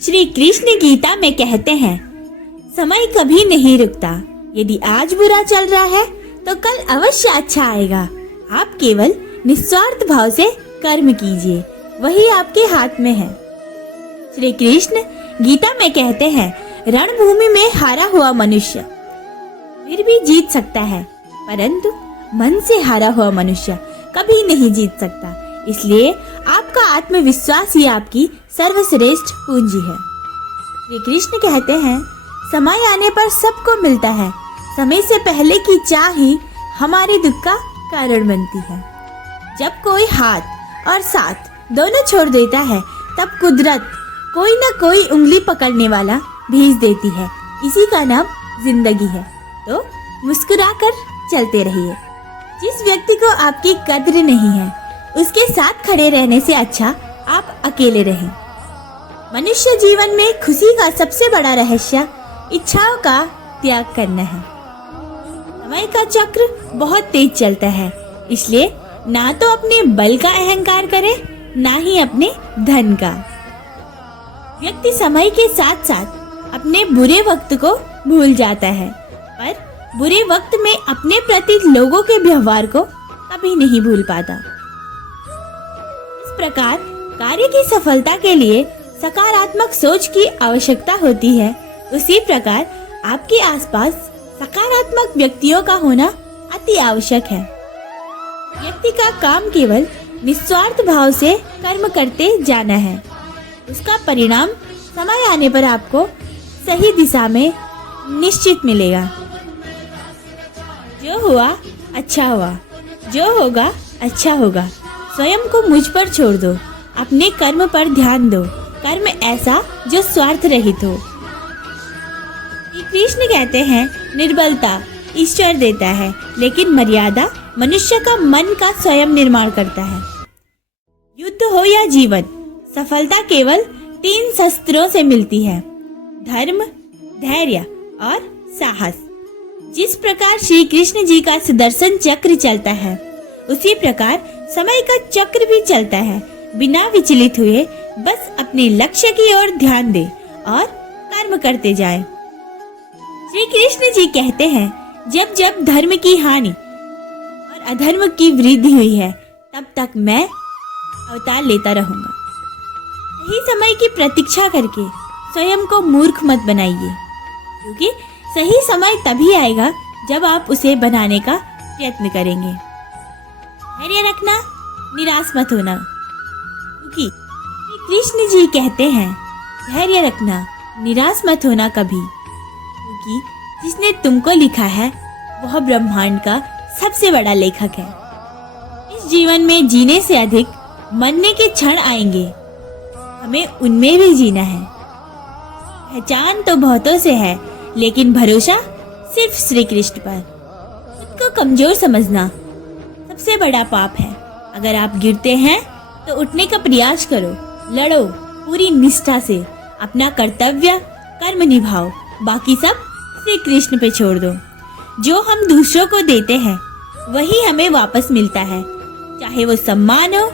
श्री कृष्ण गीता में कहते हैं, समय कभी नहीं रुकता। यदि आज बुरा चल रहा है तो कल अवश्य अच्छा आएगा। आप केवल निस्वार्थ भाव से कर्म कीजिए, वही आपके हाथ में है। श्री कृष्ण गीता में कहते हैं, रणभूमि में हारा हुआ मनुष्य फिर भी जीत सकता है, परंतु मन से हारा हुआ मनुष्य कभी नहीं जीत सकता। इसलिए आपका आत्मविश्वास ही आपकी सर्वश्रेष्ठ पूंजी है। श्री कृष्ण कहते हैं, समय आने पर सबको मिलता है, समय से पहले की चाह ही हमारे दुख का कारण बनती है। जब कोई हाथ और साथ दोनों छोड़ देता है, तब कुदरत कोई न कोई उंगली पकड़ने वाला भेज देती है। इसी का नाम जिंदगी है। तो मुस्कुराकर चलते रहिए। जिस व्यक्ति को आपकी कद्र नहीं है, उसके साथ खड़े रहने से अच्छा आप अकेले रहें। मनुष्य जीवन में खुशी का सबसे बड़ा रहस्य इच्छाओं का त्याग करना है। समय का चक्र बहुत तेज चलता है, इसलिए ना तो अपने बल का अहंकार करे, ना ही अपने धन का। व्यक्ति समय के साथ साथ अपने बुरे वक्त को भूल जाता है, पर बुरे वक्त में अपने प्रति लोगों के व्यवहार को कभी नहीं भूल पाता। इस प्रकार कार्य की सफलता के लिए सकारात्मक सोच की आवश्यकता होती है। उसी प्रकार आपके आसपास सकारात्मक व्यक्तियों का होना अति आवश्यक है। व्यक्ति का काम केवल निस्वार्थ भाव से कर्म करते जाना है। उसका परिणाम समय आने पर आपको सही दिशा में निश्चित मिलेगा। जो हुआ अच्छा हुआ, जो होगा अच्छा होगा। स्वयं को मुझ पर छोड़ दो, अपने कर्म पर ध्यान दो। कर्म ऐसा जो स्वार्थ रहित हो। श्री कृष्ण कहते हैं, निर्बलता ईश्वर देता है, लेकिन मर्यादा मनुष्य का मन का स्वयं निर्माण करता है। युद्ध हो या जीवन, सफलता केवल 3 शस्त्रों से मिलती है, धर्म, धैर्य और साहस। जिस प्रकार श्री कृष्ण जी का सुदर्शन चक्र चलता है, उसी प्रकार समय का चक्र भी चलता है। बिना विचलित हुए बस अपने लक्ष्य की ओर ध्यान दे और कर्म करते जाए। श्री कृष्ण जी कहते हैं, जब जब धर्म की हानि और अधर्म की वृद्धि हुई है, तब तक मैं अवतार लेता रहूंगा। सही समय की प्रतीक्षा करके स्वयं को मूर्ख मत बनाइए, क्योंकि सही समय तभी आएगा जब आप उसे बनाने का प्रयत्न करेंगे। धैर्य रखना, निराश मत होना, क्योंकि कृष्ण जी कहते हैं, धैर्य रखना, निराश मत होना कभी, क्योंकि जिसने तुमको लिखा है वह ब्रह्मांड का सबसे बड़ा लेखक है। इस जीवन में जीने से अधिक मरने के क्षण आएंगे, हमें उनमें भी जीना है। पहचान तो बहुतों से है, लेकिन भरोसा सिर्फ श्री कृष्ण पर। खुद को कमजोर समझना सबसे बड़ा पाप है। अगर आप गिरते हैं तो उठने का प्रयास करो, लड़ो पूरी निष्ठा से, अपना कर्तव्य कर्म निभाओ, बाकी सब श्री कृष्ण पे छोड़ दो। जो हम दूसरों को देते हैं वही हमें वापस मिलता है, चाहे वो सम्मान हो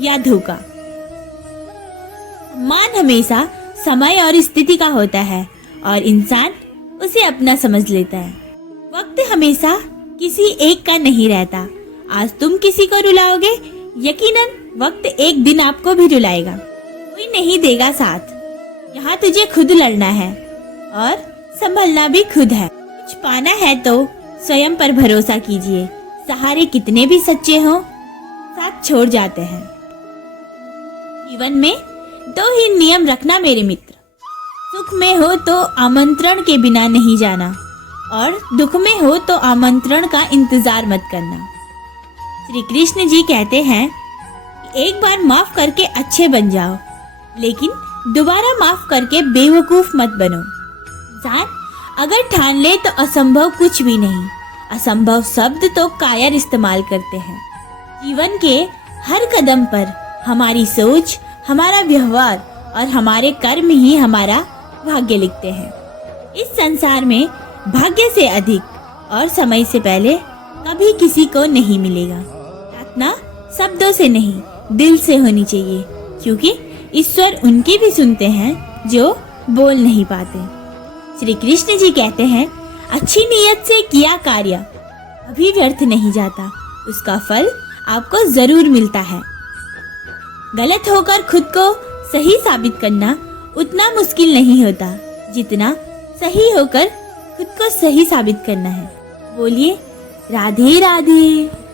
या धोखा। सम्मान हमेशा समय और स्थिति का होता है और इंसान उसे अपना समझ लेता है। वक्त हमेशा किसी एक का नहीं रहता। आज तुम किसी को रुलाओगे, यकीनन वक्त एक दिन आपको भी रुलाएगा। कोई नहीं देगा साथ। यहाँ तुझे खुद लड़ना है और संभलना भी खुद है। कुछ पाना है तो स्वयं पर भरोसा कीजिए। सहारे कितने भी सच्चे हों, साथ छोड़ जाते हैं। जीवन में 2 ही नियम रखना मेरे मित्र। सुख में हो तो आमंत्रण के बिना नहीं जाना, और दुख में हो तो आमंत्रण का इंतजार मत करना। श्री कृष्ण जी कहते हैं, एक बार माफ करके अच्छे बन जाओ, लेकिन दोबारा माफ करके बेवकूफ मत बनो। इंसान अगर ठान ले तो असंभव कुछ भी नहीं। असंभव शब्द तो कायर इस्तेमाल करते हैं। जीवन के हर कदम पर हमारी सोच, हमारा व्यवहार और हमारे कर्म ही हमारा भाग्य लिखते हैं। इस संसार में भाग्य से अधिक और समय से पहले कभी किसी को नहीं मिलेगा। प्रार्थना शब्दों से नहीं, दिल से होनी चाहिए, क्योंकि ईश्वर उनकी भी सुनते हैं जो बोल नहीं पाते। श्री कृष्ण जी कहते हैं, अच्छी नीयत से किया कार्य कभी व्यर्थ नहीं जाता, उसका फल आपको जरूर मिलता है। गलत होकर खुद को सही साबित करना उतना मुश्किल नहीं होता जितना सही होकर खुद को सही साबित करना है। बोलिए राधे राधे।